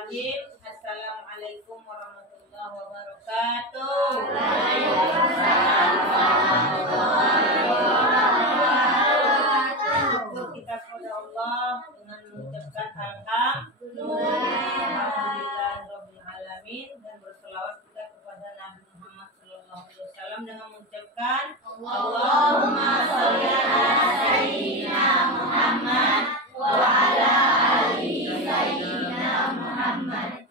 Bismillahirrahmanirrahim. Assalamualaikum warahmatullahi wabarakatuh. Waalaikumsalam warahmatullahi wabarakatuh. Syukur kita kepada Allah dengan mengucapkan alhamdulillahirabbil alamin dan berselawat kita kepada Nabi Muhammad sallallahu alaihi wasallam dengan mengucapkan Allahumma sholli ala sayyidina Muhammad wa ala ali sayyidina Muhammad.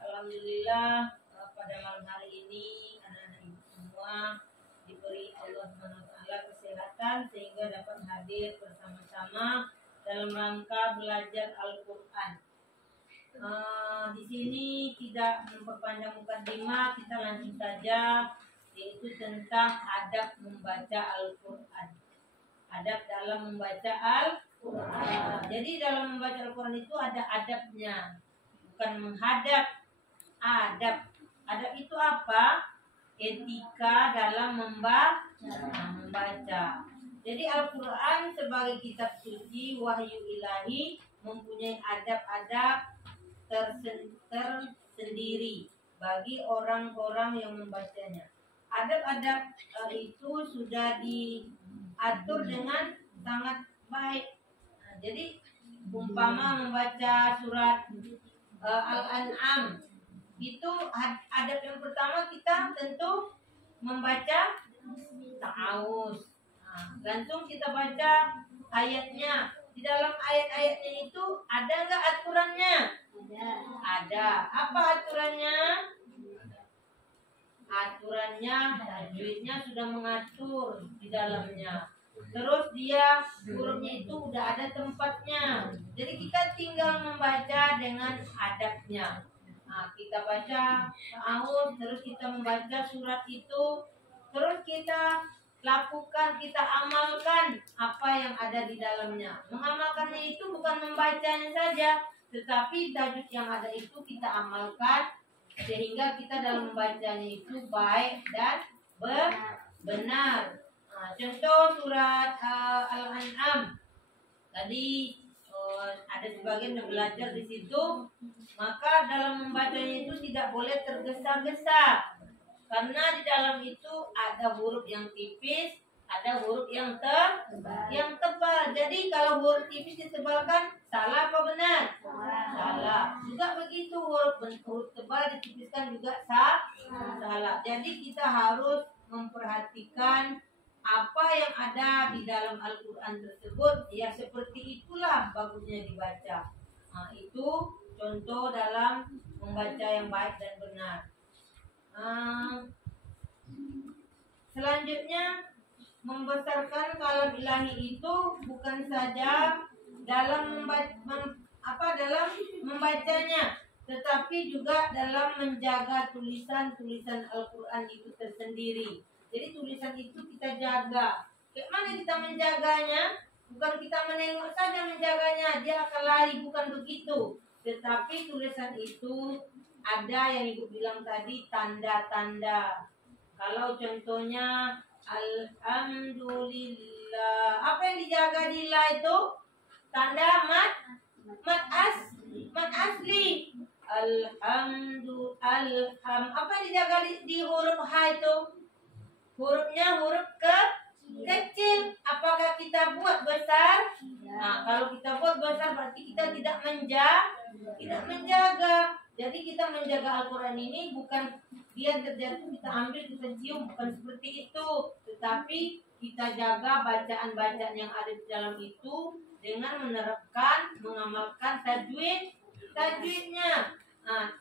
Alhamdulillah pada malam hari ini anak-anak ibu semua diberi Allah SWT kesehatan sehingga dapat hadir bersama-sama dalam rangka belajar Al-Quran. Di sini tidak memperpanjang mukadimah, kita langsung saja, yaitu tentang adab membaca Al-Quran. Adab dalam membaca Al-Quran. Jadi dalam membaca Al-Quran itu ada adabnya, bukan menghadap. Adab. Adab itu apa? Etika dalam membaca. Jadi Al-Quran sebagai kitab suci wahyu ilahi mempunyai adab-adab tersendiri bagi orang-orang yang membacanya. Adab-adab itu sudah diatur dengan sangat baik. Jadi umpama membaca surat Al-An'am, itu adab yang pertama kita tentu membaca ta'awuz. Langsung kita baca ayatnya. Di dalam ayat-ayatnya itu ada nggak aturannya? Ada. Apa aturannya? Aturannya, tajwidnya sudah mengatur di dalamnya. Terus dia hurufnya itu udah ada tempatnya. Jadi kita tinggal membaca dengan adabnya. Kita baca ta'awuz, terus kita membaca surat itu, terus kita lakukan, kita amalkan apa yang ada di dalamnya. Mengamalkannya itu bukan membacanya saja, tetapi tajwid yang ada itu kita amalkan sehingga kita dalam membacanya itu baik dan benar. Contoh surat Al-An'am tadi ada sebagian yang belajar di situ, maka dalam membacanya itu tidak boleh tergesa-gesa karena di dalam itu ada huruf yang tipis, ada huruf yang tebal. Jadi kalau huruf tipis ditebalkan salah apa benar? Salah. Juga begitu huruf tebal ditipiskan juga salah. Jadi kita harus memperhatikan apa yang ada di dalam Al-Quran tersebut, ya seperti itulah bagusnya dibaca. Itu contoh dalam membaca yang baik dan benar. Selanjutnya, membesarkan kalam ilahi itu bukan saja dalam membacanya, tetapi juga dalam menjaga tulisan-tulisan Al-Quran itu tersendiri. Jadi tulisan itu kita jaga. Bagaimana kita menjaganya? Bukan kita menengok saja menjaganya, dia akan lari, bukan begitu. Tetapi tulisan itu ada yang Ibu bilang tadi, tanda-tanda. Kalau contohnya Alhamdulillah, apa yang dijaga di la itu? Tanda mat asli. Apa yang dijaga di huruf H itu? Hurufnya huruf kecil. Apakah kita buat besar? Kalau kita buat besar berarti kita tidak menjaga. Jadi kita menjaga Al-Quran ini bukan dia terjatuh kita ambil kita cium, bukan seperti itu. Tetapi kita jaga bacaan-bacaan yang ada di dalam itu dengan menerapkan, mengamalkan tajwidnya.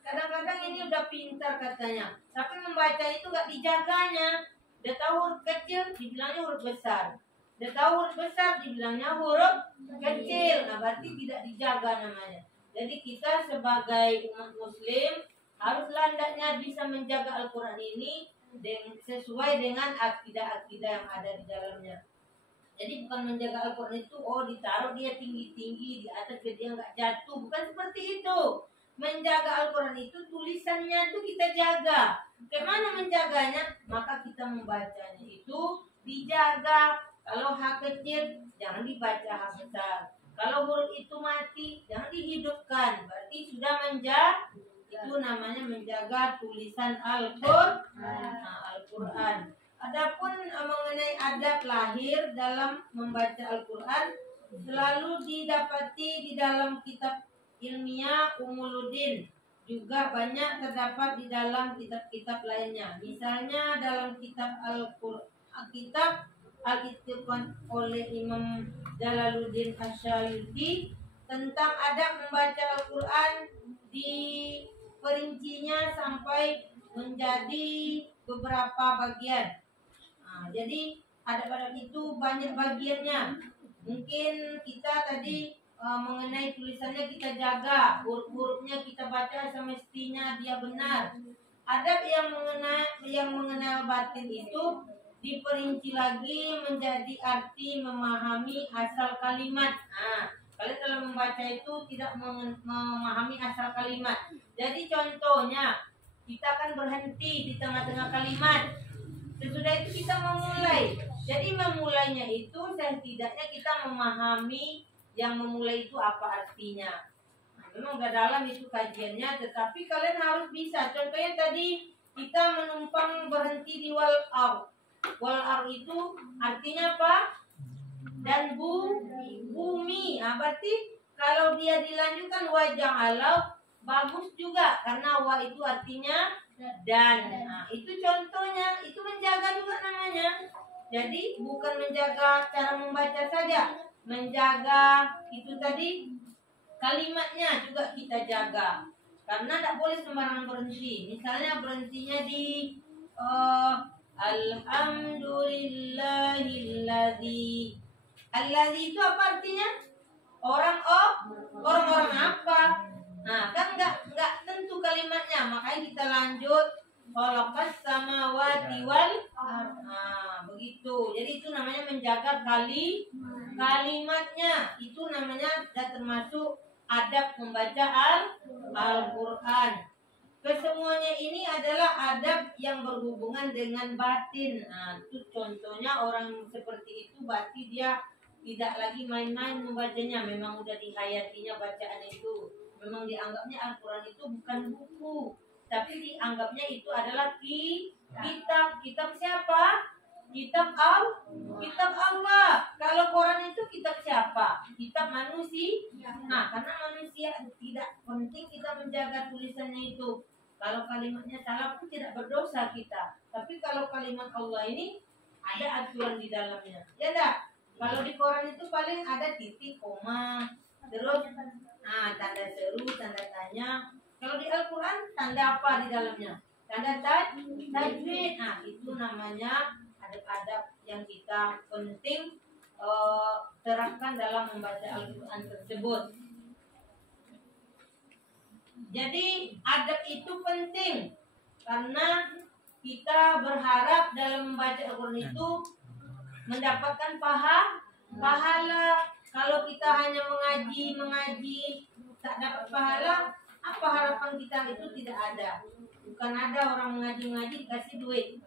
Kadang-kadang ini udah pintar katanya, tapi membaca itu gak dijaganya. Dia tahu huruf kecil, dibilangnya huruf besar. Dia tahu huruf besar, dibilangnya huruf kecil. Berarti tidak dijaga namanya. Jadi kita sebagai umat muslim haruslah hendaknya bisa menjaga Al-Quran ini sesuai dengan akidah-akidah yang ada di dalamnya. Jadi bukan menjaga Al-Quran itu, ditaruh dia tinggi-tinggi di atas dia nggak jatuh. Bukan seperti itu. Menjaga Al-Quran itu tulisannya itu kita jaga. Bagaimana menjaganya? Maka kita membacanya itu dijaga. Kalau H kecil jangan dibaca H besar. Kalau huruf itu mati jangan dihidupkan. Berarti sudah Itu namanya menjaga tulisan Al-Quran. Adapun mengenai adab lahir dalam membaca Al-Quran selalu didapati di dalam kitab ilmiah Umuluddin, juga banyak terdapat di dalam kitab-kitab lainnya. Misalnya dalam kitab kitab Al-Itqan oleh Imam Jalaluddin Asy'aliti tentang adab membaca Al-Quran, diperincinya sampai menjadi beberapa bagian. Jadi adab-adab itu banyak bagiannya. Mungkin kita tadi mengenai tulisannya kita jaga, huruf-hurufnya kita baca semestinya dia benar. Adab yang mengenal batin itu diperinci lagi menjadi arti memahami asal kalimat. Kalian dalam membaca itu tidak memahami asal kalimat. Jadi contohnya kita akan berhenti di tengah-tengah kalimat. Sesudah itu kita memulai. Jadi memulainya itu setidaknya kita memahami yang memulai itu apa artinya. Memang udah dalam itu kajiannya, tetapi kalian harus bisa. Contohnya tadi kita menumpang berhenti di wal-ar. Wal-ar itu artinya apa? Dan bumi. Berarti kalau dia dilanjutkan wajah alau bagus juga, karena wa itu artinya dan. Itu contohnya, itu menjaga juga namanya. Jadi bukan menjaga cara membaca saja, menjaga itu tadi kalimatnya juga kita jaga, karena tidak boleh sembarangan berhenti. Misalnya berhentinya di alhamdulillahilladzi. Alladzi itu apa artinya? Orang-orang apa? Kan enggak tentu kalimatnya, makanya kita lanjut khalaqas samawati wal begitu. Jadi itu namanya menjaga kalimatnya. Itu namanya termasuk adab membaca Al-Quran. Kesemuanya ini adalah adab yang berhubungan dengan batin. Itu contohnya orang seperti itu berarti dia tidak lagi main-main membacanya. Memang udah dihayatinya bacaan itu. Memang dianggapnya Al-Quran itu bukan buku, tapi dianggapnya itu adalah kitab. Kitab siapa? Kitab Allah. Kalau Quran itu kitab siapa? Kitab manusia. Karena manusia tidak penting kita menjaga tulisannya itu. Kalau kalimatnya salah pun tidak berdosa kita. Tapi kalau kalimat Allah ini ada aturan di dalamnya. Ya enggak? Kalau di Quran itu paling ada titik, koma, terus tanda seru, tanda tanya. Kalau di Al-Quran tanda apa di dalamnya? Tanda tajwid. Itu namanya adab-adab yang kita penting terapkan dalam membaca Al-Quran tersebut. Jadi adab itu penting karena kita berharap dalam membaca Al-Quran itu mendapatkan pahala. Kalau kita hanya mengaji tak dapat pahala, apa harapan kita? Itu tidak ada. Bukan ada orang mengaji dikasih duit.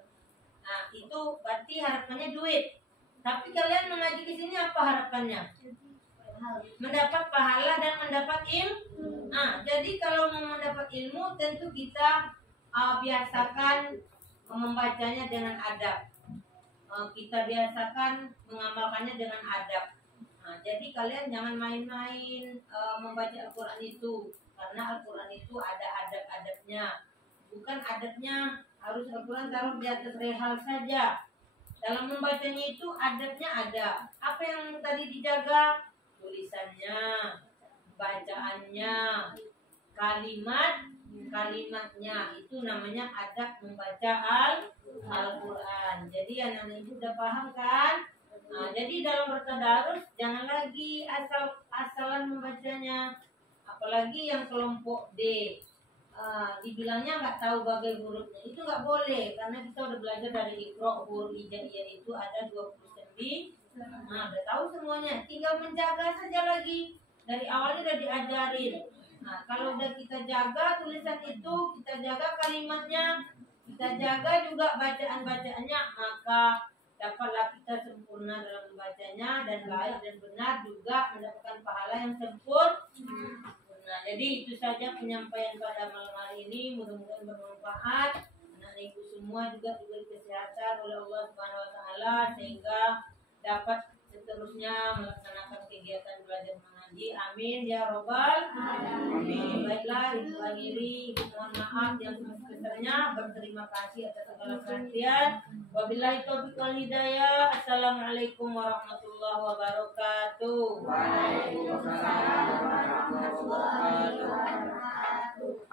Itu berarti harapannya duit. Tapi kalian mengaji di sini apa harapannya? Mendapat pahala dan mendapat ilmu. Jadi kalau mau mendapat ilmu tentu kita biasakan membacanya dengan adab. Kita biasakan mengamalkannya dengan adab. Jadi kalian jangan main-main membaca Al-Quran itu, karena Al-Quran itu ada adab-adabnya. Bukan adabnya harus Al-Quran taruh di atas rehal saja. Dalam membacanya itu adabnya ada. Apa yang tadi dijaga? Tulisannya, bacaannya, kalimatnya. Itu namanya adab membaca Al-Quran. Jadi anak-anak ibu udah paham kan? Jadi dalam bertadarus jangan lagi asal-asalan membacanya. Apalagi yang kelompok D, dibilangnya nggak tahu bagai hurufnya. Itu nggak boleh, karena kita udah belajar dari Iqra, huruf hijaiyah itu ada 29. Udah tahu semuanya, tinggal menjaga saja lagi. Dari awalnya udah diajarin. Kalau udah kita jaga tulisan itu, kita jaga kalimatnya, kita jaga juga bacaan-bacaannya, maka dapatlah kita sempurna dalam membacanya, dan baik dan benar juga mendapatkan pahala yang sempurna. Nah, jadi itu saja penyampaian pada malam hari ini. Mudah-mudahan bermanfaat. Anak ibu semua juga diberi kesehatan oleh Allah Subhanahu Wa Taala sehingga dapat seterusnya melaksanakan kegiatan belajar mengaji. Amin ya robbal alamin. Baiklah, ibu akhiri. Ibu mohon maaf yang sebesar-besarnya. Berterima kasih atas segala perhatian. Wabillahi taufiq wal hidayah. Assalamualaikum warahmatullahi wabarakatuh. Waalaikumsalam warahmatullahi wabarakatuh.